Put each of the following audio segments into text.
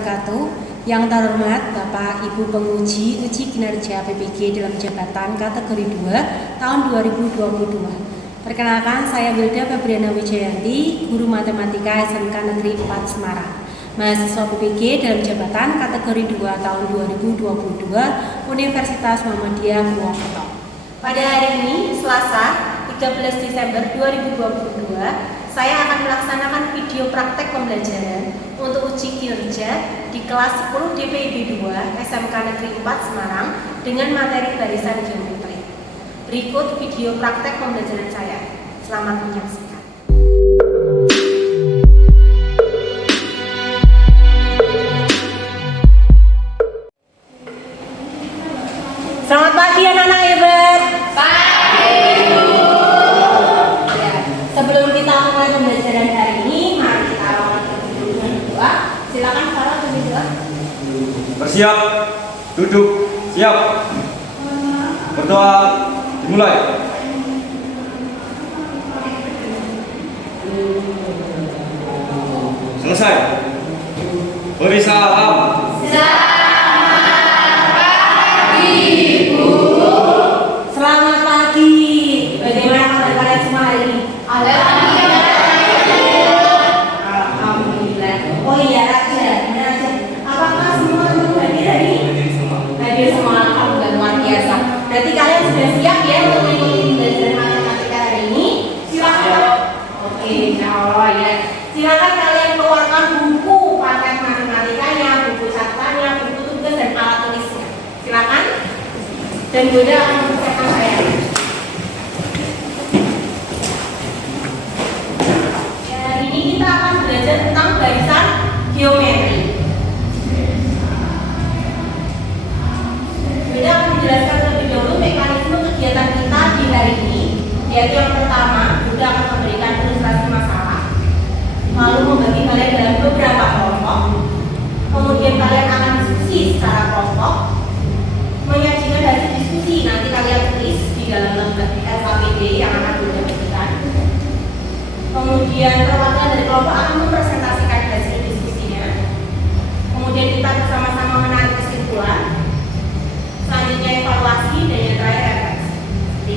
wabarakatuh. Yang terhormat Bapak Ibu penguji uji kinerja PPG dalam jabatan kategori 2 tahun 2022. Perkenalkan, saya Wilda Febriana Wijayanti, guru matematika SMK Negeri 4 Semarang, mahasiswa PPG dalam jabatan kategori 2 tahun 2022 Universitas Muhammadiyah Purwokerto. Pada hari ini, Selasa 13 Desember 2022, saya akan melaksanakan video praktek pembelajaran untuk uji kinerja di kelas 10 DPIB 2 SMK Negeri 4 Semarang dengan materi barisan geometri. Berikut video praktek pembelajaran saya. Selamat menyaksikan. Selamat pagi anak-anak hebat. Sebelum kita mulai pembelajaran hari ini, mari kita awali dengan berdoa. Silakan para berdoa. Bersiap, duduk, siap. Berdoa, dimulai. Selesai. Beri salam. Selamat pagi. Bagaimana kabar kalian semua hari ini? Alhamdulillah. Oh iya, Raja. Apakah semua teman hadir hari ini? Hadir semua. Alhamdulillah, luar biasa. Berarti kalian sudah siap ya untuk mengikuti pembelajaran matematika hari ini? Silakan. Oke, insyaallah ya. Silakan kalian keluarkan buku paket matematikanya, buku catatannya, buku tugas dan alat tulisnya. Silakan. Dan Bunda akan mempersiapkan saya. Hari ini kita akan belajar tentang barisan geometri. Bunda akan menjelaskan terlebih dahulu mekanisme kegiatan kita di hari ini. Yaitu yang pertama, Bunda akan memberikan ilustrasi masalah, lalu membagi kalian dalam beberapa kelompok. Kemudian kalian akan diskusi secara kelompok, menyajikan hasil diskusi nanti kalian tulis di dalam lembar LKPD yang akan Bunda berikan. Kemudian perwakilan dari kelompok akan mempresentasikan hasil diskusinya. Kemudian kita bersama-sama menarik kesimpulan. Selanjutnya evaluasi dan yang terakhir refleksi.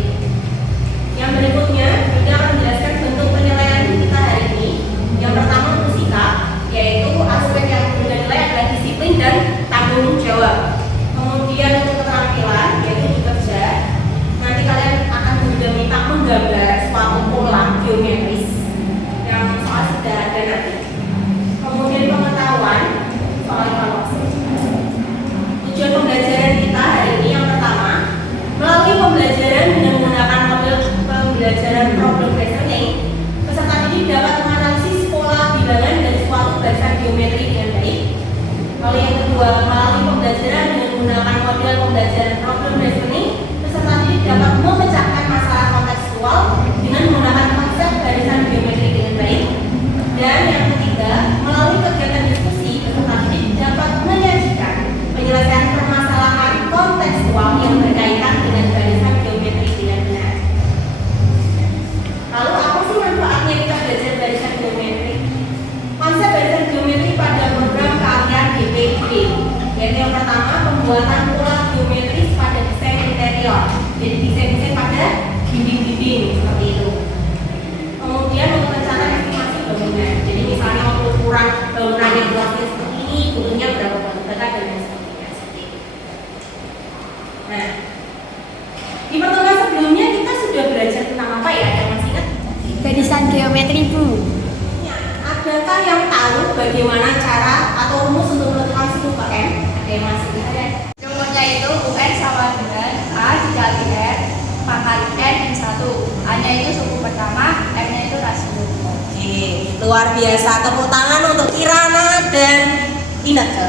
Yang berikutnya Bunda akan menjelaskan bentuk penilaian kita hari ini. Yang pertama untuk sikap, yaitu aspek yang Bunda nilai adalah disiplin dan tanggung jawab. Kemudian untuk keterampilan, yaitu bekerja. Nanti kalian akan juga minta menggambar suatu pola geometris yang soal sudah ada nanti. Kemudian pengetahuan soal evaluasi. Tujuan pembelajaran kita hari ini yang pertama, melalui pembelajaran dengan menggunakan model pembelajaran problem reasoning, peserta didik dapat menganalisis pola bilangan dari suatu barisan geometri dengan baik. Lalu yang kedua, melalui pembelajaran dengan menggunakan model pembelajaran problem reasoning, peserta didik dapat memecahkan masalah kontekstual dengan menggunakan konsep barisan geometri dengan baik. Dan yang ketiga, melalui kegiatan diskusi, peserta didik dapat menyajikan penyelesaian permasalahan kontekstual yang berkaitan dengan barisan geometri dengan benar. Lalu apa sih manfaatnya kita belajar barisan geometri? Konsep barisan geometri pada program keahlian DPIB, yaitu yang pertama pembuatan pola geometris pada desain interior, jadi desain-desain pada dinding-dinding seperti itu. Kemudian untuk rencana estimasi bangunan, jadi misalnya waktu ukuran bangunannya luasnya seperti ini, butuhnya berapa bangunan dan sebagainya seperti itu. Nah, di pertemuan sebelumnya kita sudah belajar tentang apa ya? Ada yang masih ingat? Barisan geometri, Bu. Adakah yang tahu bagaimana cara atau rumus untuk menentukan suku M? Ada yang masih ingat? Rumusnya itu UN sama dengan A dikali R pangkali N min 1. A-nya itu suku pertama, M-nya itu rasio. Oke, luar biasa. Tepuk tangan untuk Kirana dan Ineke.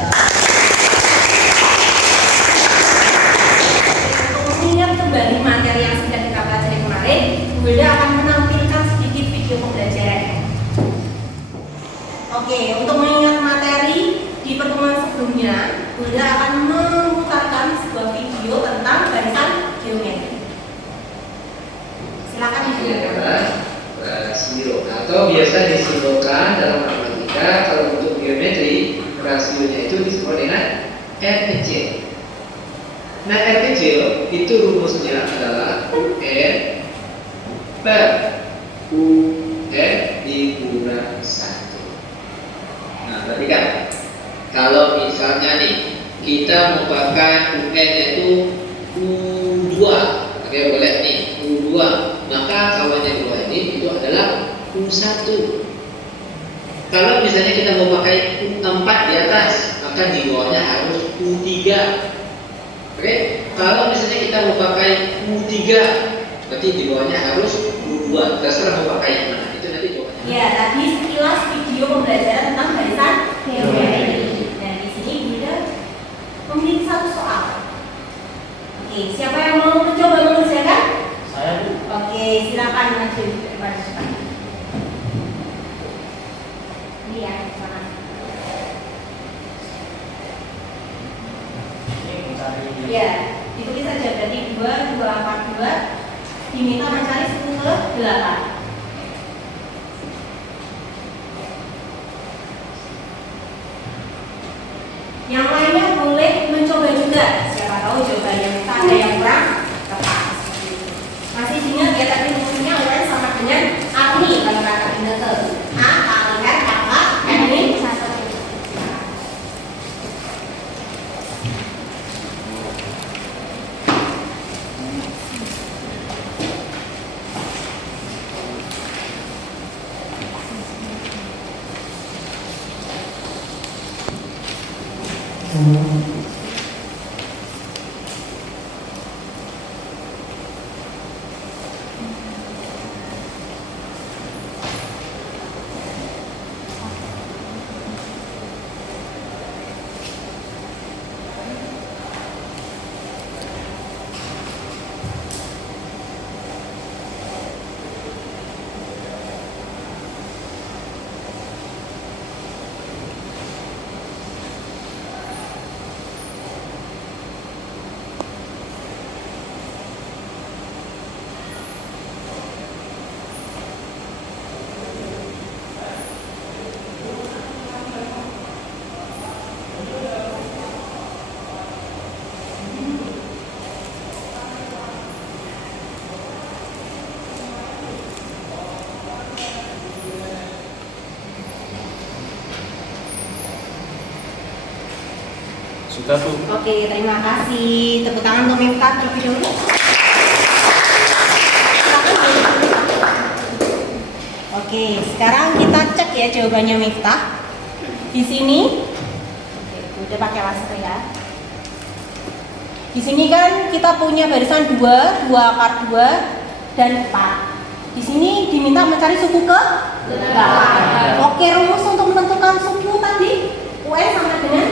Untuk mengingat kembali materi yang sudah kita pelajari kemarin, Bunda akan menampilkan sedikit video pembelajaran. Oke, untuk mengingat materi di pertemuan sebelumnya, Bunda akan memutarkan sebuah video tentang barisan geometri. Silakan Bunda. Atau biasa disimpulkan dalam matematika kalau untuk geometri rasionya itu disebut dengan R kecil. Nah, R kecil itu rumusnya adalah UN per UN dikurang 1. Nah, perhatikan. Kalau misalnya nih kita mau pakai UN itu U2, oke, boleh nih U2, maka kawannya 2 ini itu adalah U1. Kalau misalnya kita mau pakai U4 di atas, maka di bawahnya harus U3. Oke, kalau misalnya kita mau pakai U3, berarti di bawahnya harus U2. Terserah mau pakai yang mana. Itu nanti jawabannya. Ya, tadi sekilas video pembelajaran tentang barisan geometri. Nah, di sini Bunda memiliki satu soal. Oke, siapa yang mau mencoba mengerjakan? Saya Bu. Oke, silakan maju depan depan. Ini ya, silakan. Ini mencari Ya, ditulis saja berarti 2, 282 diminta mencari 10 ke 8. Yang lainnya boleh mencoba juga. Siapa tahu jawabannya kita ada yang kurang tepat. Masih ingat ya tadi rumusnya UN sama dengan ARNI kalau kata ingat A kali R pangkat ARNI 1. Sudah Bu. Oke, terima kasih. Tepuk tangan untuk Miftah terlebih dahulu. Oke, sekarang kita cek ya jawabannya Miftah. Di sini, oke, udah pakai laser ya. Di sini kan kita punya barisan 2, 2 akar 2 dan 4. Di sini diminta mencari suku ke 8. Oke, rumus untuk menentukan suku tadi UN sama dengan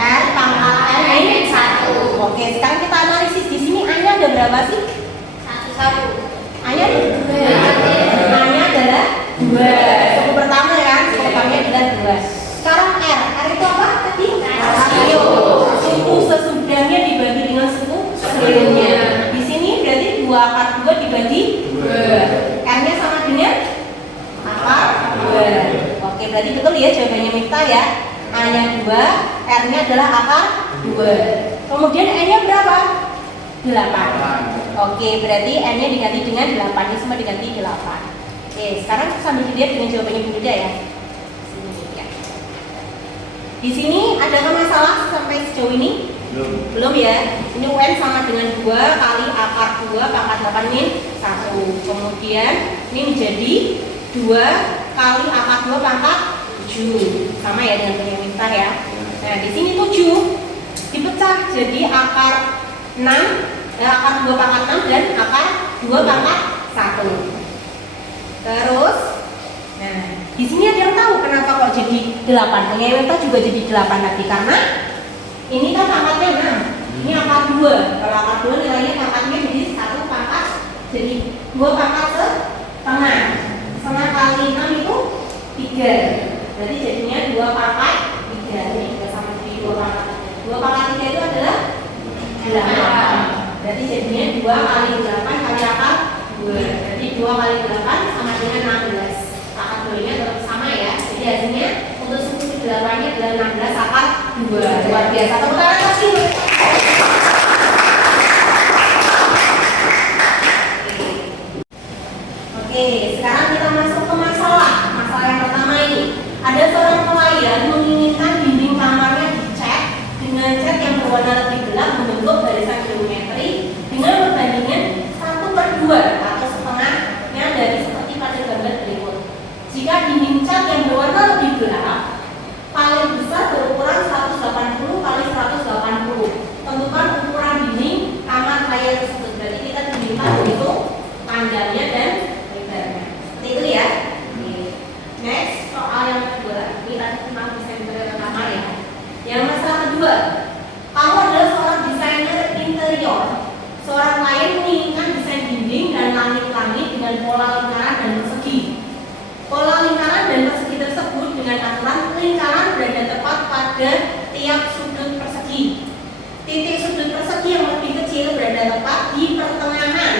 R pangkat R min 1. Oke, sekarang kita analisis di sini A-nya ada berapa sih? 1. A-nya A-nya adalah 2. Suku pertama kan? Suku pertamanya adalah 2. Sekarang R. R itu apa tadi? Rasio. Suku sesudahnya dibagi dengan suku sebelumnya. Di sini berarti 2 akar 2 dibagi 2. R-nya sama dengan akar 2. Oke, berarti betul ya jawabannya Miftah ya. A-nya 2, R-nya adalah akar 2. Kemudian N-nya berapa? 8. Oke, berarti N-nya diganti dengan 8. Ini semua diganti 8. Oke, sekarang sambil dilihat dengan jawabannya Bu Duda ya. Sini ya. Di sini adakah masalah sampai sejauh ini? Belum ya. Ini UN sama dengan 2 kali akar 2 pangkat 8 min 1. Kemudian ini menjadi 2 kali akar 2 pangkat 7. Sama ya dengan punya Miftah ya. Nah, di sini 7 dipecah jadi akar 6, akar 2 pangkat 6 dan akar 2 pangkat 1. Terus nah, di sini ada yang tahu kenapa kok jadi 8. Punya Miftah juga jadi 8 tadi karena ini kan pangkatnya 6. Ini akar 2. Kalau akar 2 nilainya pangkatnya jadi 1 pangkat jadi 2 pangkat setengah. Setengah kali 6 itu 3. Berarti jadinya 2 pangkat 3. Ini juga sama jadi 2 pangkat 3. 2 pangkat 3 itu adalah 8. Berarti jadinya 2 kali 8 kali akar 2. Berarti 2 kali 8 sama dengan 16. Akar 2 nya tetap sama ya. Jadi hasilnya untuk jawabannya adalah 16/2. Luar biasa. Tepuk tangan lagi. Oke, sekarang kita masuk ke masalah. Masalah yang pertama ini. Ada seorang pelayan menginginkan dinding kamarnya dicat dengan cat yang berwarna lebih gelap membentuk barisan geometri dengan perbandingan 1/2 atau setengahnya dari seperti pada gambar berikut. Jika dinding cat yang berwarna lebih gelap paling besar berukuran 180 kali 180, tentukan ukuran dinding kamar pelayan tersebut. Berarti kita diminta untuk panjangnya dan lebarnya. Seperti itu ya. Next, soal yang kedua. Ini tadi tentang desain kamar ya. Yang masalah kedua, kamu adalah seorang desainer interior. Seorang klien menginginkan desain dinding dan langit-langit dengan pola lingkaran dan persegi. Pola lingkaran dan persegi tersebut dengan aturan lingkaran berada tepat pada tiap sudut persegi. Titik sudut persegi yang lebih kecil berada tepat di pertengahan.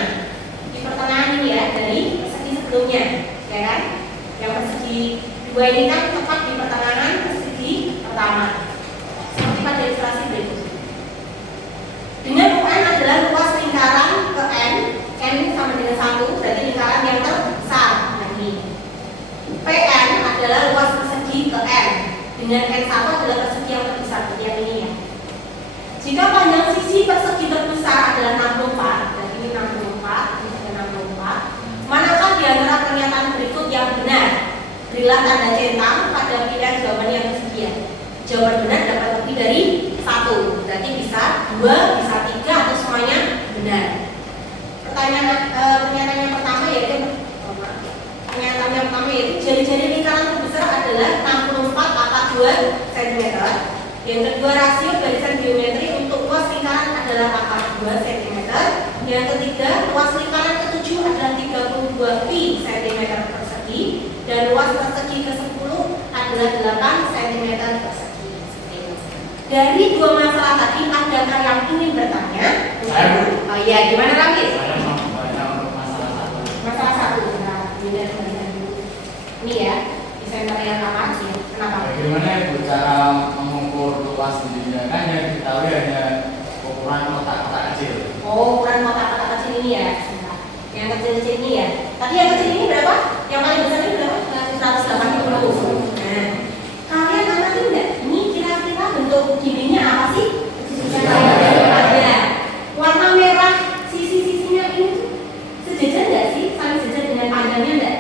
Di pertengahan ini ya, dari persegi sebelumnya, ya kan? Yang persegi dua ini kan tepat di pertengahan persegi pertama. Seperti pada ilustrasi berikut. Dengan UN adalah luas lingkaran ke N ini sama dengan 1, berarti lingkaran yang terbesar. Nah ini. PN adalah luas persegi ke N, dengan N1 adalah persegi yang terbesar, seperti yang ini ya. Jika panjang sisi persegi terbesar adalah 64, berarti ini 64, ini juga 64. Manakah di antara pernyataan berikut yang benar? Berilah tanda centang pada pilihan jawaban yang tersedia. Jawaban benar dapat lebih dari 1, berarti bisa 2, bisa 3, atau semuanya benar. Pernyataan yang pertama yaitu jari-jari lingkaran terbesar adalah 64/2 cm. Yang kedua, rasio barisan geometri untuk luas lingkaran adalah 42 cm. Yang ketiga, luas lingkaran ke-7 adalah 32 pi cm persegi dan luas persegi ke-10 adalah 8 cm persegi. Dari dua masalah tadi, adakah yang ingin bertanya? Oh iya, gimana lagi? Masalah 1. Ini ya, desain material kamar ya. Kenapa? Bagaimana ibu cara mengukur luas dindingnya? Kan yang diketahui hanya ukuran kotak-kotak kecil. Oh, ukuran kotak-kotak kecil ini ya. Yang kecil-kecil ini ya. Tadi yang kecil ini berapa? Yang paling besar ini berapa? 180. Nah, kalian amati enggak? Ini kira-kira bentuk dindingnya apa sih? Ada. Warna merah sisi-sisinya ini sejajar enggak sih? Saling sejajar dengan panjangnya enggak?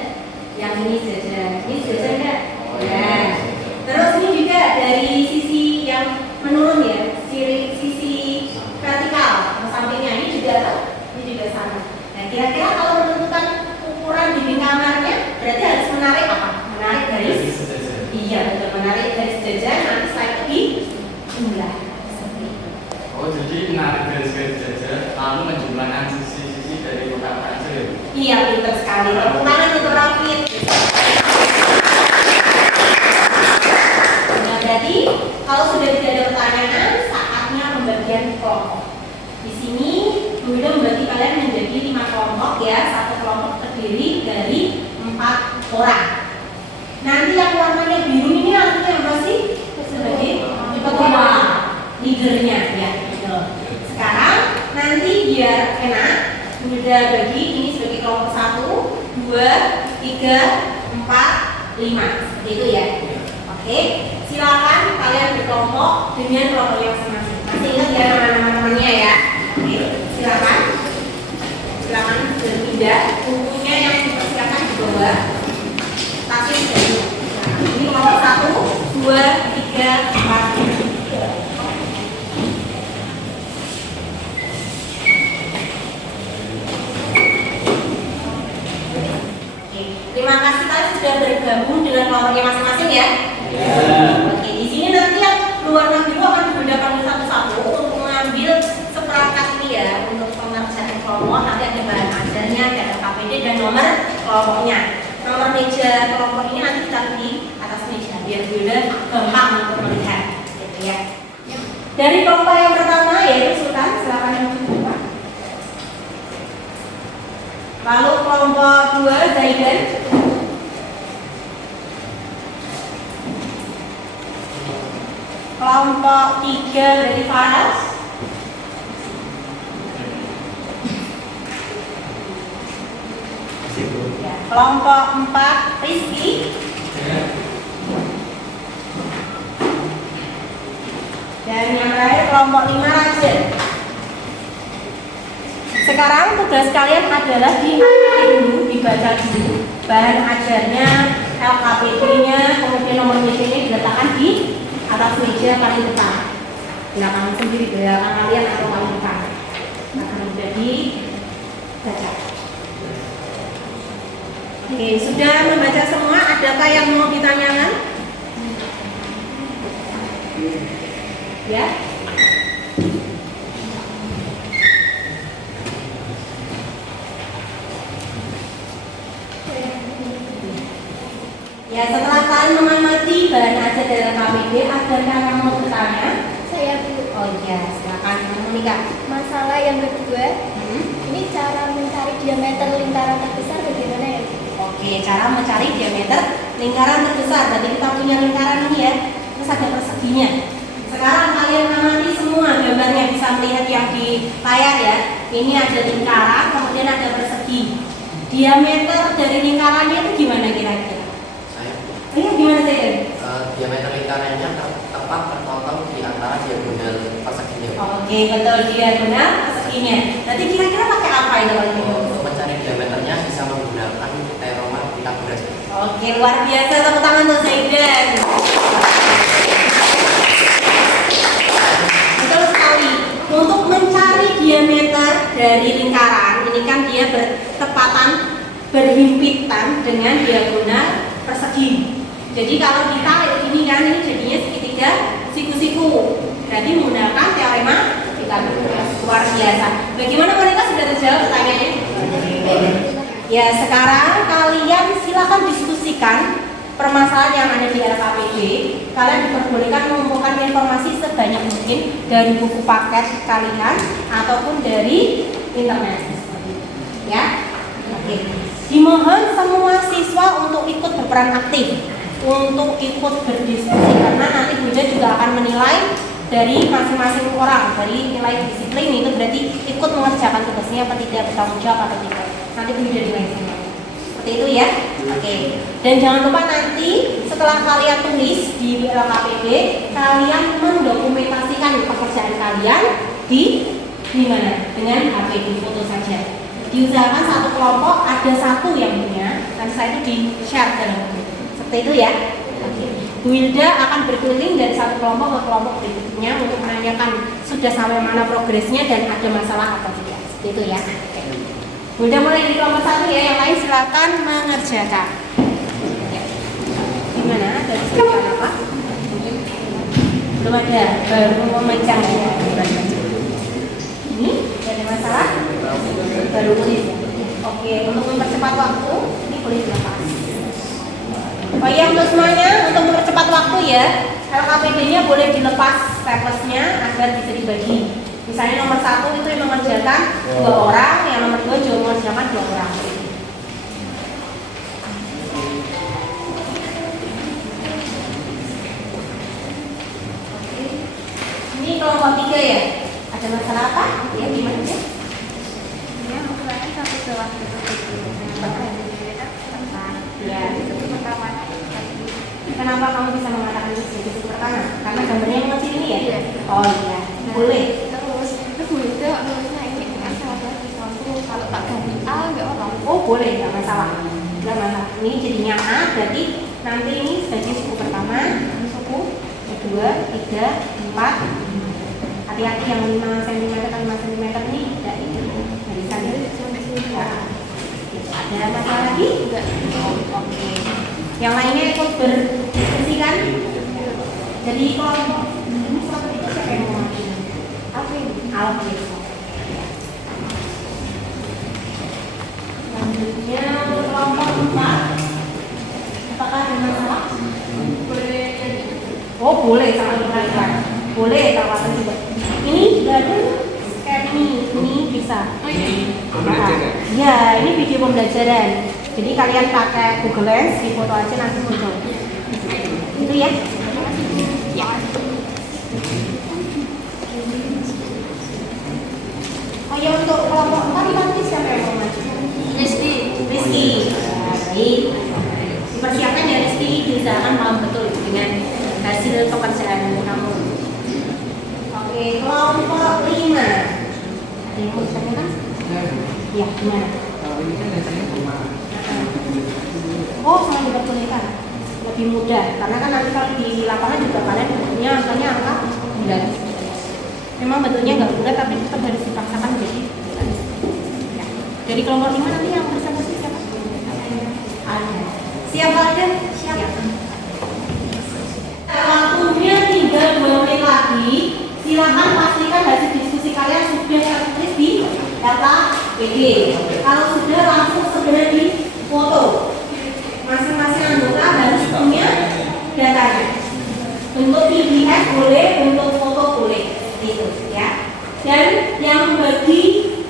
Yang ini sejajar. Ini sejajar enggak? Ya. Terus ini juga dari sisi yang menurun ya, sisi vertikal ke sampingnya ini juga sama. Nah, kira-kira kalau menentukan ukuran dinding kamarnya berarti harus menarik apa? Menarik garis. Iya betul, menarik garis sejajar. Nanti setelah itu di jumlah. Oh, jadi menarik garis-garis sejajar lalu menjumlahkan sisi-sisi dari kotak-kotak kecil. Iya, pintar sekali. Tepuk tangan untuk Rafid. Nah, berarti kalau sudah tidak ada pertanyaan, saatnya pembagian kelompok. Di sini Bunda membagi kalian menjadi 5 kelompok ya. Satu kelompok terdiri dari 4 orang. Nanti yang warnanya biru ini artinya apa sih? Sebagai ketua, leadernya ya. Sekarang nanti biar enak, Bunda bagi ini sebagai kelompok 1, 2, 3, 4, 5. Seperti itu ya. Oke, silakan kalian berkelompok dengan kelompoknya masing-masing. Masih ingat ya nama-nama temannya ya. Oke, silakan berpindah. Bukunya yang dipersiapkan di bawah. Tasnya dari ini kelompok 1, 2, 3, 4, 5. Terima kasih kalian sudah bergabung dengan kelompoknya masing-masing ya. Oke, di sini nanti yang berwarna biru akan Bunda panggil satu-satu untuk mengambil seperangkat ini ya untuk pengerjaan kelompok. Nanti ada bahan ajarnya, ada KPD dan nomor kelompoknya. Nomor meja kelompok ini nanti kita di atas meja biar Bunda gampang untuk melihat, gitu ya. Dari kelompok yang pertama yaitu Sultan, silakan yang kedua. Lalu kelompok 2 Zaidan. Kelompok 3 dari Faras. Ya, kelompok 4 Rizky. Dan yang terakhir kelompok 5 Rajen. Sekarang tugas kalian adalah dibaca dulu bahan ajarnya, LKPD-nya, kemudian nomor meja-nya diletakkan di atas meja paling depan. Belakang sendiri, belakang kalian atau paling depan. Akan mudah dibaca. Oke, sudah membaca semua. Adakah yang mau ditanyakan? Ya. Ya, setelah kalian mengamati bahan ajar dari KPD, adakah yang mau bertanya? Saya Bu. Oh iya, silakan Monika. Masalah yang kedua, ini cara mencari diameter lingkaran terbesar bagaimana ya Bu? Oke, cara mencari diameter lingkaran terbesar. Berarti kita punya lingkaran ini ya, terus ada perseginya. Sekarang kalian amati semua gambarnya, bisa melihat yang di layar ya. Ini ada lingkaran, kemudian ada persegi. Diameter dari lingkarannya itu gimana kira-kira? Iya, gimana saya? Diameter lingkarannya tepat terpotong di antara diagonal perseginya. Oke, betul, diagonal perseginya. Nanti kira-kira pakai apa itu kalau gitu? Untuk mencari diameternya bisa menggunakan teorema Pythagoras. Oke, luar biasa, tepuk tangan untuk Zaidan. Betul sekali. Untuk mencari diameter dari lingkaran, ini kan dia berhimpitan dengan diagonal persegi. Jadi kalau ditarik ini kan, ini jadinya segitiga siku-siku. Berarti menggunakan teorema Pythagoras. Luar biasa. Bagaimana mereka sudah terjawab pertanyaannya? Ya, sekarang kalian silakan diskusikan permasalahan yang ada di LKPD. Kalian diperbolehkan mengumpulkan informasi sebanyak mungkin dari buku paket kalian ataupun dari internet. Ya, oke. Dimohon semua siswa untuk ikut berperan aktif, untuk ikut berdiskusi, karena nanti Bunda juga akan menilai dari masing-masing orang, dari nilai disiplin itu berarti ikut mengerjakan tugasnya apa tidak, bertanggung jawab atau tidak. Nanti Bunda nilai semua. Seperti itu ya. Oke. Dan jangan lupa nanti setelah kalian tulis di LKPD, kalian mendokumentasikan pekerjaan kalian di mana? Dengan HP, di foto saja. Diusahakan satu kelompok ada satu yang punya, dan setelah itu di-share dalam grup. Seperti itu ya. Oke. Bu Wilda akan berkeliling dari satu kelompok ke kelompok berikutnya untuk menanyakan sudah sampai mana progresnya dan ada masalah apa tidak. Seperti itu ya. Oke. Bu Wilda mulai dari kelompok 1 ya, yang lain silakan mengerjakan. Ya. Gimana? Dari silakan apa? Belum ada, baru memecah ya. Ini ada masalah? Baru tulis ya. Oke, untuk mempercepat waktu ini boleh dilepas. Oh iya, untuk semuanya untuk mempercepat waktu ya, LKPD-nya boleh dilepas staplesnya agar bisa dibagi. Misalnya nomor 1 itu yang mengerjakan 2 orang, yang nomor 2 juga mengerjakan 2 orang. Oke. Ini kelompok 3 ya. Ada masalah apa? Ya, gimana ya? Ya. Kenapa kamu bisa mengatakan itu sebagai sudut pertama? Karena gambarnya yang kecil ini ya? Oh iya, boleh. Terus itu Bu Wilda nulisnya ini dengan salah satu kalau tak ganti A nggak orang. Oh boleh, nggak masalah. Nggak masalah. Ini jadinya A, berarti nanti ini sebagai suku pertama, suku kedua, 3, 4. Hati-hati yang 5 cm dan 5 cm ini tidak itu. Bisa ada masalah lagi? Enggak. Oh, oke. Yang lainnya ikut berdiskusi kan? Jadi kelompok ini seperti itu siapa yang mau maju? Alvin. Alvin. Selanjutnya kelompok 4. Apakah ada masalah? Boleh. Oh boleh, sangat diperhatikan. Boleh kalau ada juga. Ini juga ada kayak ini bisa. Ya, ini video pembelajaran. Jadi kalian pakai Google Lens, di foto aja nanti muncul. Itu ya? Ya. Ya, gimana? Ini kan hasilnya sama. Oh, sangat diperbolehkan. Lebih mudah, karena kan nanti kalau di lapangan juga kalian bentuknya angkanya angka bulat. Memang bentuknya nggak bulat, tapi tetap harus dipaksakan jadi bulat. Ya. Dari kelompok 5 nanti yang presentasi siapa? Ada. Siap kalian? Siap. Waktunya tinggal 2 menit lagi. Silakan pastikan hasil diskusi kalian sudah tertulis di data PG. Kalau sudah, langsung segera di foto. Masing-masing anggota harus punya datanya. Bentuk PDF boleh, bentuk foto boleh, gitu ya. Dan yang bagi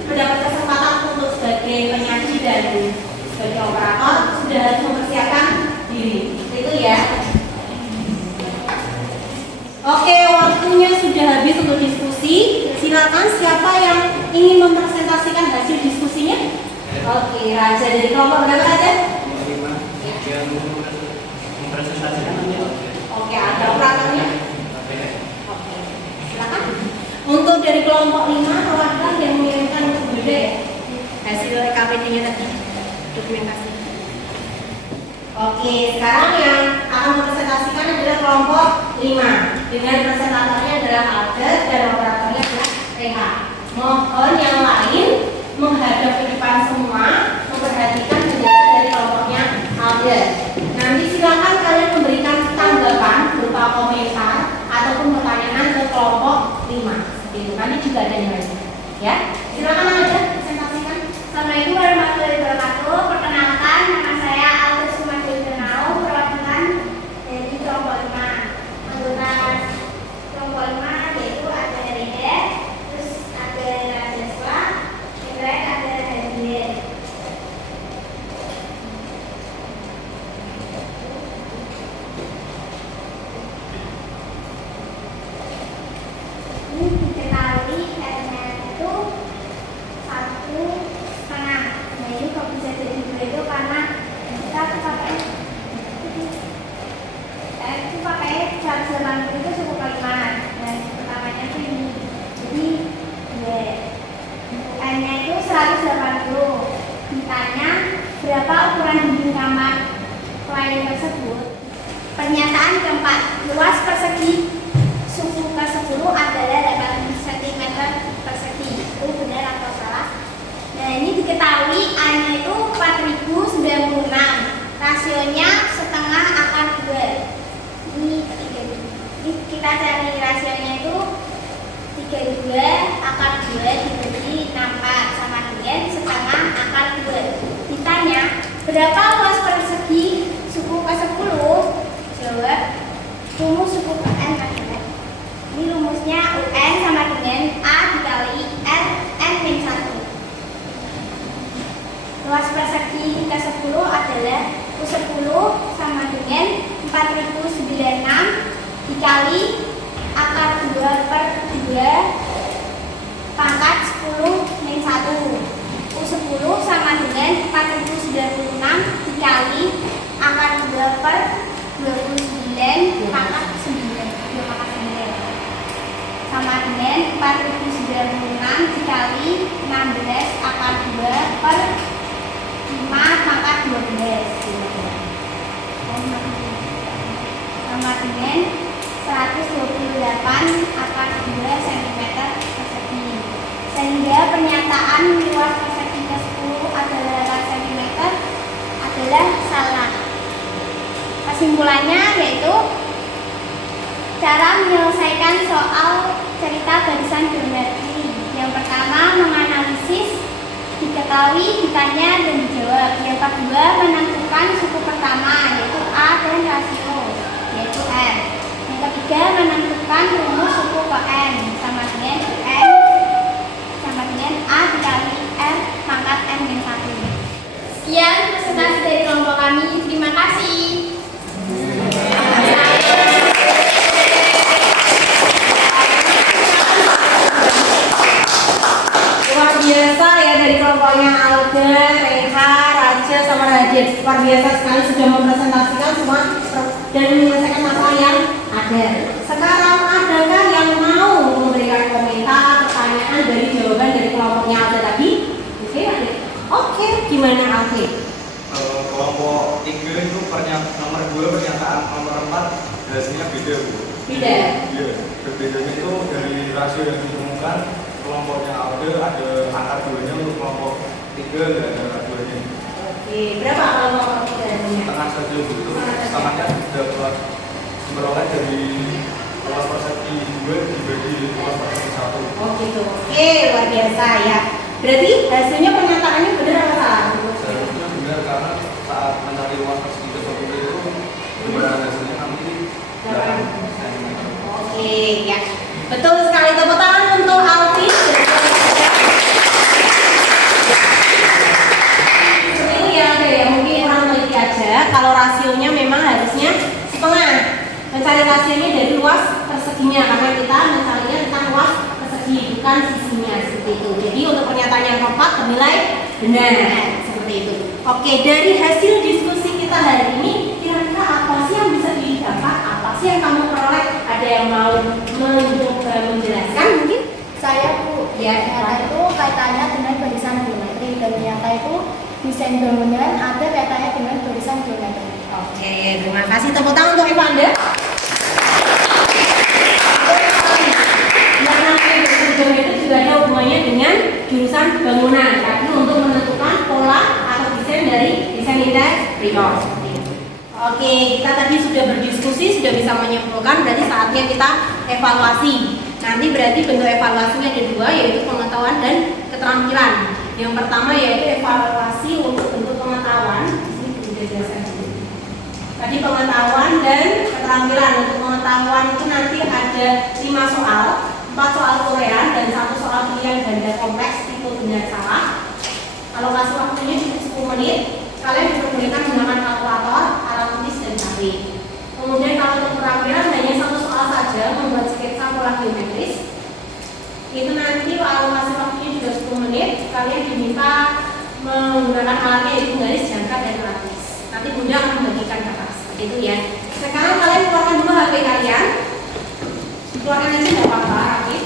mendapat kesempatan untuk sebagai penyaji dan sebagai operator sudah harus mempersiapkan diri, itu ya. Oke, waktunya sudah habis untuk diskusi. Silakan siapa yang ingin mempresentasikan hasil diskusinya? Oke, Raja dari kelompok berapa Raja? Yang mempresentasikan nanti. Oke, ada operatornya? Oke, silakan. Untuk dari kelompok 5, perwakilan yang mengirimkan untuk beda ya? Hasil KPD-nya tadi, dokumentasi. Oke, sekarang yang akan mempresentasikan adalah kelompok 5 dengan presentatornya adalah Alda dan operatornya adalah Reha. Mohon yang lain menghadap ke depan semua, memperhatikan penjelasan dari kelompoknya Alda. Nanti silakan kalian memberikan tanggapan berupa komentar ataupun pertanyaan ke kelompok 5. Itu nanti juga ada yang lain. Ya, silakan Alda presentasikan. Assalamualaikum warahmatullahi wabarakatuh. Perkenalkan, nama saya Alda Sumadil Denau, perwakilan dari kelompok 5. Anggota kelompok 5 yaitu ada Rede, terus ada Rajaswa, yang lain ada Hadir. Ini diketahui karena itu 1,5. Nah ini kok bisa jadi 2 itu karena kita pakai cat 80 itu suku kalimat. Dan pertamanya itu ini. Jadi UN-nya itu 180. Ditanya berapa ukuran dinding kamar klien tersebut. Pernyataan keempat, luas persegi suku ke-10 adalah 8 cm persegi. Itu benar atau salah? Nah ini diketahui A-nya itu 4096. Rasionya setengah akar 2. Ini kita cari rasionya itu 32 akar 2 dibagi 64 sama dengan setengah akar 2. Ditanya berapa luas persegi suku ke-10? Jawab rumus suku ke N adalah, ini rumusnya UN sama dengan A dikali R N-1. Luas persegi ke-10 adalah U10 sama dengan 4096 dikali akar 2 per 2 pangkat 10 min 1. U10 sama dengan 4096 dikali akar 2 per 29 pangkat 9 sama dengan 4096 dikali 16 akar 2 per 5 pangkat 12 sama dengan 128 akar 2 cm persegi. Sehingga pernyataan luas persegi ke-10 adalah 8 cm adalah salah. Kesimpulannya yaitu cara menyelesaikan soal cerita barisan geometri. Yang pertama, menganalisis diketahui, ditanya, dan dijawab. Yang kedua, menentukan suku pertama yaitu A dan rasio yaitu R. Yang ketiga, menentukan rumus suku ke N sama dengan UN sama dengan A dikali R pangkat N min 1. Sekian presentasi dari kelompok kami. Terima kasih. Luar biasa ya dari kelompoknya Alda, Reha, Raja, sama Radit. Luar biasa sekali sudah mempresentasikan semua dan menyelesaikan masalah yang ada. Sekarang adakah yang mau memberikan komentar, pertanyaan dari jawaban dari kelompoknya Alda tadi? Oke, Radit. berbedanya itu dari rasio yang ditemukan. Kelompoknya ada angka 2-nya, untuk kelompok 3 nggak ada angka 2-nya. Oke, berapa kalau kelompok 3-nya? Setengah saja Bu, itu setengahnya dapat diperoleh dari luas persegi 2 dibagi luas persegi 1. Oh gitu. Oke, luar biasa ya. Berarti hasilnya pernyataannya benar apa salah? Seharusnya benar, karena saat mencari luas persegi tersebut itu perbedaan hasilnya nanti 8 cm. Oke, ya. Betul sekali, tepuk tangan untuk Alfi. Seperti itu ya, oke ya. Mungkin kurang teliti aja. Kalau rasionya memang harusnya setengah. Mencari rasionya dari luas perseginya, karena kita mencarinya tentang luas persegi, bukan sisinya, seperti itu. Jadi untuk pernyataan yang keempat bernilai benar, seperti itu. Oke, dari hasil diskusi kita hari ini, kira-kira apa sih yang bisa didapat? Apa sih yang kamu peroleh? Ada yang mau menjelaskan mungkin? Saya Bu, Ya, ternyata itu kaitannya dengan barisan geometri, dan ternyata itu desain bangunan ada kaitannya dengan barisan geometri. Oke, terima kasih. Tepuk tangan untuk Evanda. Yang namanya barisan geometri juga ada hubungannya dengan jurusan bangunan, tapi untuk menentukan pola atau desain dari desain interior. Oke, kita tadi sudah berdiskusi, sudah bisa menyimpulkan, berarti saatnya kita evaluasi. Nanti berarti bentuk evaluasinya ada dua, yaitu pengetahuan dan keterampilan. Yang pertama yaitu evaluasi untuk bentuk pengetahuan. Ini sudah jelaskan dulu. Tadi pengetahuan dan keterampilan. Untuk pengetahuan itu nanti ada 5 soal, 4 soal Korea dan 1 soal pilihan ganda kompleks tipe benar salah. Alokasi waktunya cukup 10 menit. Kalian diperbolehkan menggunakan kalkulator, alat tulis dan HP. Kemudian kalau untuk keterampilan hanya 1 soal saja, membuat sketsa pola geometris. Itu nanti alokasi waktunya juga 10 menit. Kalian diminta menggunakan alatnya yaitu garis, jangka, dan lapis. Nanti Bunda akan membagikan kertas, seperti itu ya. Sekarang kalian keluarkan dulu HP kalian. Keluarkan aja nggak apa-apa, oke?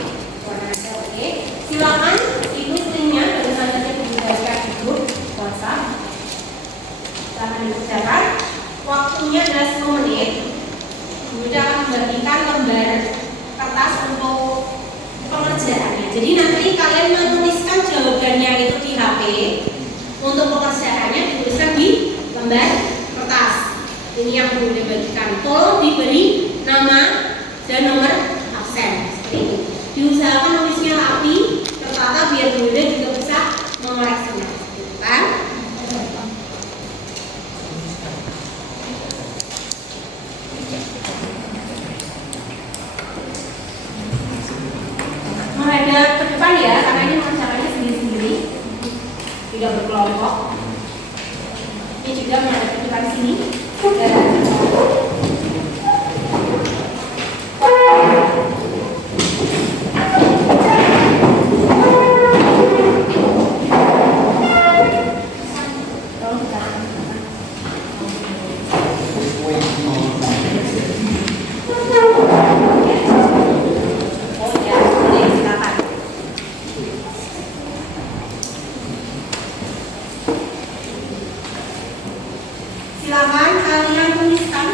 Keluarkan aja, oke? Silakan ikut linknya, barusan saja dibuka di grup WhatsApp. Silahkan dikerjakan. Waktunya adalah 10 menit. Bunda akan membagikan lembar kertas untuk pengerjaannya. Jadi nanti kalian menuliskan jawabannya itu di HP. Untuk pekerjaannya dituliskan di lembar kertas. Ini yang Bunda bagikan. Tolong diberi nama dan nomor absen. Seperti itu. Diusahakan nulisnya rapi, tertata biar Bunda juga bisa mengoreksinya. Gitu kan? Menghadap ke depan ya, karena ini mengerjakannya sendiri-sendiri, tidak berkelompok. Ini juga menghadap ke depan sini. Silakan kalian tuliskan.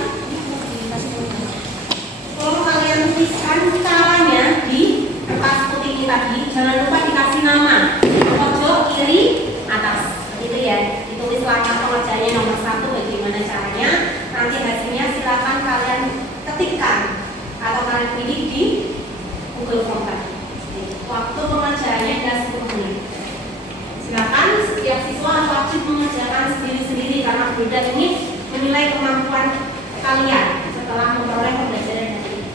Tolong kalian tuliskan caranya di kertas putih ini tadi. Jangan lupa dikasih nama. Pojok kiri atas. Seperti itu ya. Ditulis langkah pengerjaannya nomor 1 bagaimana caranya. Nanti hasilnya silakan kalian ketikkan atau kalian pilih di Google Form tadi. Waktu pengerjaannya adalah 10 menit. Silakan setiap siswa wajib mengerjakan sendiri-sendiri karena Bunda ini menilai kemampuan kalian setelah memperoleh pembelajaran dari ini.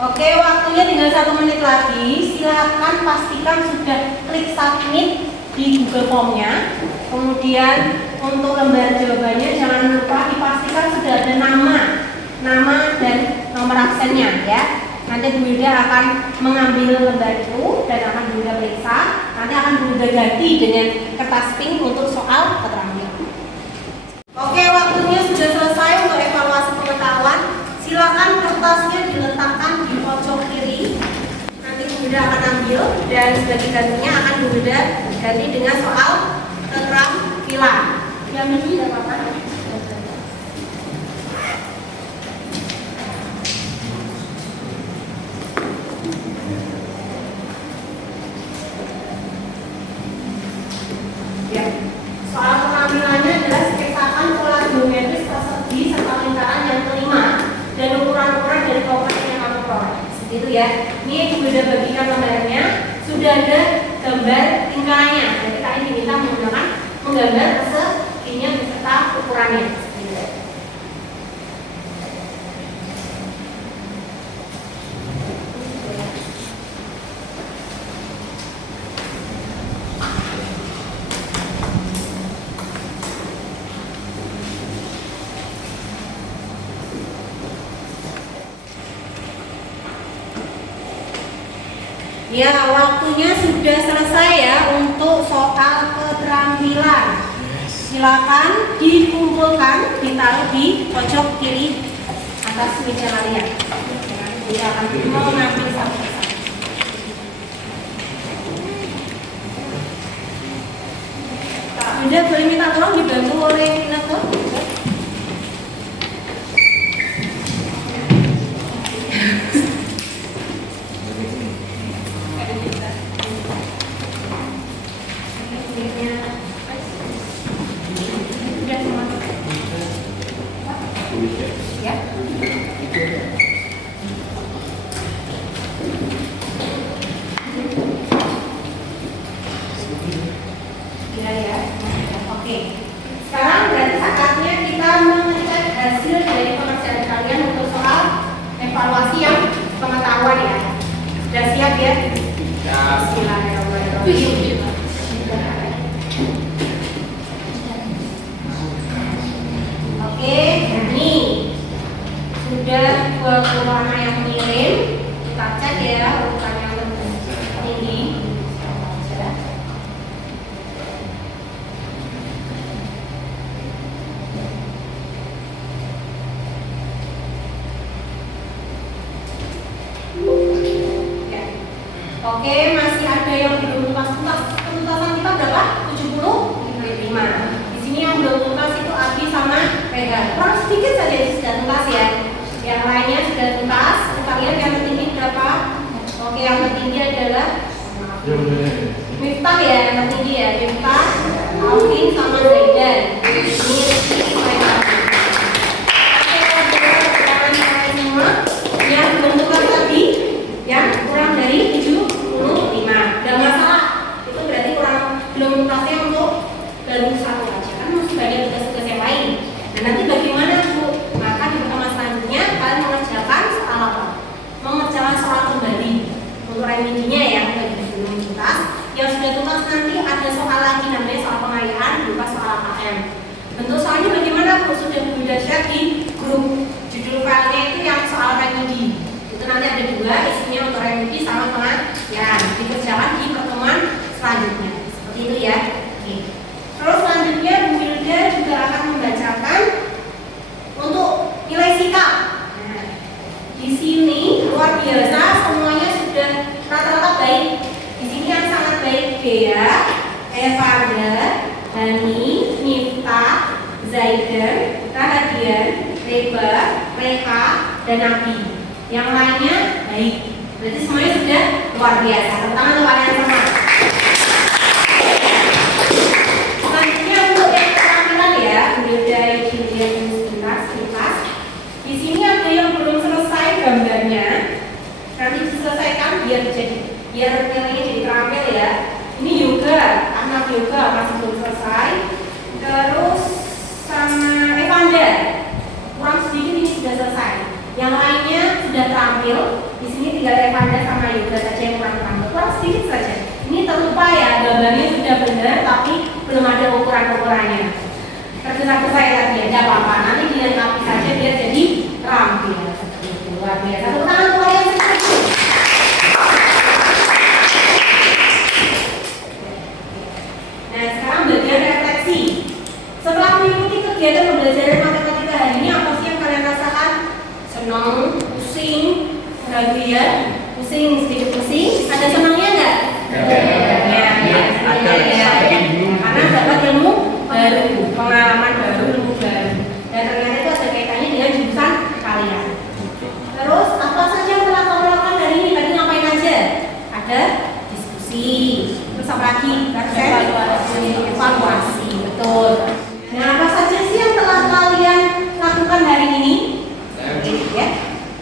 Oke, waktunya tinggal 1 menit lagi. Silakan pastikan sudah klik submit di Google Form-nya. Kemudian untuk lembar jawabannya jangan lupa dipastikan sudah ada nama dan absennya ya. Nanti Bu Wilda akan mengambil lembar itu dan akan Bu Wilda periksa. Nanti akan Bu Wilda ganti dengan kertas pink untuk soal keterampilan. Oke, waktunya sudah selesai untuk evaluasi pengetahuan. Silakan kertasnya diletakkan di pojok kiri. Nanti Bu Wilda akan ambil dan sebagai gantinya akan Bu Wilda ganti dengan soal keterampilan. Yang ini tidak apa-apa. Ya, soal keterampilannya adalah sketsakan pola geometris persegi serta lingkaran yang kelima dan ukuran-ukuran dari kabupaten yang kamu peroleh. Seperti itu ya. Ini sudah bagikan lembarnya, sudah ada gambar lingkarannya. Jadi kalian diminta menggambar perseginya beserta ukurannya. Seperti itu. Ya, waktunya sudah selesai ya untuk soal keterampilan. Silakan dikumpulkan, ditaruh di pojok kiri atas meja kalian. Dia akan mengambil satu-satu. Kak Bunda boleh minta tolong dibantu oleh Nato? Sekarang berarti saatnya kita mengecek hasil dari pengerjaan kalian untuk soal evaluasi yang pengetahuan ya. Sudah siap ya? Bismillahirrahmanirrahim. Oke, ini sudah 20 anak yang mengirim. Kita cek ya urutan yang lebih tinggi. Oke, masih ada yang belum tuntas. Tuntasan kita berapa? 75. Di sini yang belum tuntas itu Abi sama Rega. Kurang sedikit saja yang sudah tuntas ya. Yang lainnya sudah tuntas. Kita lihat yang tertinggi berapa? Oke, yang tertinggi adalah Miftah ya, yang tertinggi ya. Miftah, Alvin sama Zaidan. Ini Rizky Ismail. Oke, tangan kalian semua. Yang belum tuntas tadi, yang kurang dari 75. Gak masalah, itu berarti kurang belum tuntasnya untuk baru satu aja kan masih banyak tugas-tugas yang lain. Nah nanti bagaimana Bu? Maka di pertemuan selanjutnya kalian mengerjakan soal apa? Mengerjakan soal kembali untuk remedinya ya, bagi belum tuntas. Yang sudah tuntas nanti ada soal lagi namanya soal pengayaan berupa soal KM. Bentuk soalnya bagaimana Bu? Sudah Bunda share di grup. Judul filenya itu yang soal remedi. Itu nanti ada dua, isinya untuk remedi sama pengayaan. Dikerjakan di pertemuan selanjutnya. Seperti itu ya. Oke. Terus selanjutnya Bu Wilda juga akan membacakan untuk nilai sikap. Nah, di sini luar biasa semuanya sudah rata-rata baik. Di sini yang sangat baik Bea, Evanda, Hani, Miftah, Zaidan, Rahadian, Reba, Reha, dan Nabi. Yang lainnya baik. Berarti semuanya sudah luar biasa. Tepuk tangan untuk kalian semua. Selanjutnya untuk yang keterampilan ya, Wilda Eugenia Pintas. Di sini ada yang belum selesai gambarnya. Nanti diselesaikan biar nilainya jadi terampil ya. Ini yoga, anak yoga masih belum selesai. Terus sama Evanda, kurang sedikit ini sudah selesai. Yang lainnya sudah terampil. Di sini tinggal Evanda sama yoga saja yang kurang terampil. Kurang sedikit saja. Ini terlupa ya, gambarnya sudah benar tapi belum ada ukuran-ukurannya. Tergesa-gesa ya tadi, tidak apa-apa. Nanti dilengkapi saja biar jadi terampil seperti itu. Luar biasa. Tepuk tangan untuk kalian semua. Nah, sekarang bagian refleksi. Setelah mengikuti kegiatan pembelajaran matematika hari ini, apa sih yang kalian rasakan? Senang, pusing, bahagia, pusing, sedikit pusing. Ada senangnya nggak? Karena dapat ilmu baru, pengalaman baru, ilmu baru. Dan ternyata itu ada kaitannya dengan jurusan kalian. Terus apa saja yang telah kamu lakukan hari ini? Tadi ngapain aja? Ada diskusi. Terus apa lagi? Evaluasi. Betul. Nah, apa saja sih yang telah kalian lakukan hari ini? Ya.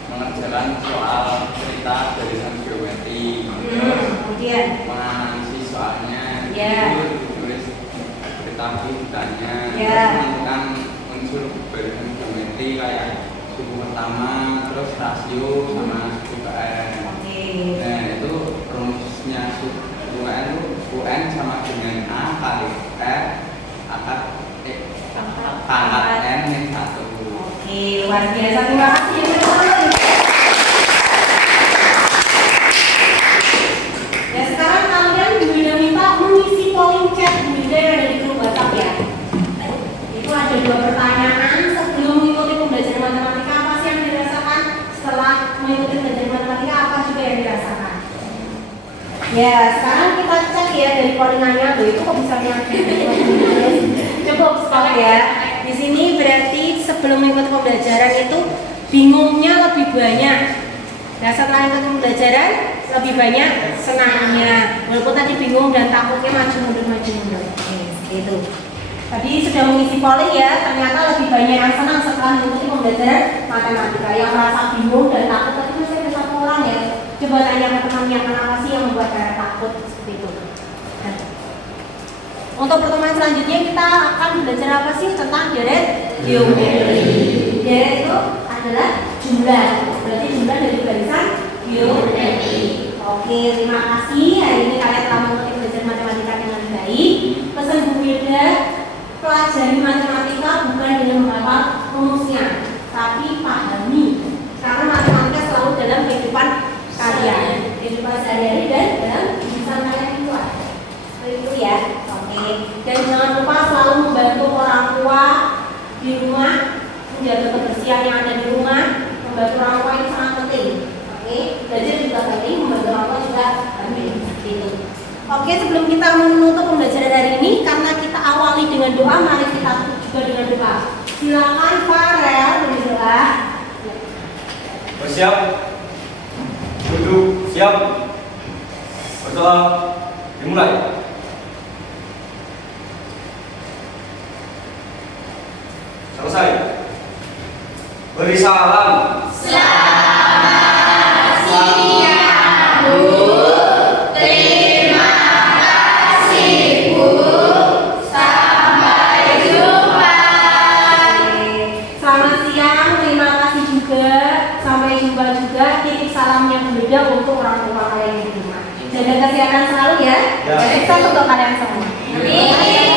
Mengerjakan soal cerita dari geometri. Kemudian menganalisis soalnya. Ya. Tulis cerita ditanya. Ya. Menentukan unsur barisan geometri kayak suku pertama, terus rasio sama suku KN. Oke. Nah, itu rumusnya suku UN itu UN sama dengan A kali R akar pangkat N min 1. Oke, luar biasa. Terima kasih. Ya, sekarang kalian Bunda minta mengisi polling chat Bunda yang ada di grup WhatsApp ya. Itu ada 2 pertanyaan sebelum mengikuti pembelajaran matematika. Apa sih yang dirasakan? Setelah mengikuti pembelajaran matematika, apa juga yang dirasakan? Ya, sekarang kita cek ya dari pollingannya. Loh, itu kok bisa cukup stop ya. Di sini berarti sebelum mengikuti pembelajaran itu bingungnya lebih banyak. Nah, setelah ikut pembelajaran lebih banyak senangnya. Walaupun tadi bingung dan takutnya maju mundur. Oke, gitu. Tadi sudah mengisi polling ya, ternyata lebih banyak yang senang setelah mengikuti pembelajaran matematika. Yang merasa bingung dan takut tadi masih ada 1 orang ya. Coba tanya ke temannya kenapa sih yang membuat kalian takut seperti itu. Nah, untuk pertemuan selanjutnya kita akan belajar apa sih tentang deret geometri. Deret itu adalah jumlah, berarti jumlah dari barisan geometri. Oke, terima kasih. Hari ini kalian telah mengikuti belajar matematika dengan baik. Pesan Bu Wilda, pelajari matematika bukan dengan menghafal rumusnya, tapi pahami. Karena matematika selalu dalam kehidupan kalian, kehidupan sehari-hari dan dalam kehidupan kalian di luar. Seperti itu ya. Oke. Dan jangan lupa selalu membantu orang tua di rumah, menjaga kebersihan yang ada di rumah. Membantu orang tua itu sangat penting. Oke. Belajar juga penting, membantu orang tua juga penting. Seperti itu. Oke, sebelum kita menutup pembelajaran hari ini, karena kita awali dengan doa, mari kita tutup juga dengan doa. Silakan Farel berdoa. Bersiap. Duduk, siap. Berdoa. Dimulai. Selesai. Beri salam. Selamat siang, Bu. Terima kasih, Bu. Sampai jumpa. Selamat siang, terima kasih juga. Sampai jumpa juga. Titip salamnya Bunda untuk orang tua kalian di rumah. Jaga kesehatan selalu ya. Ya. Dan sukses untuk kalian semua. Amin.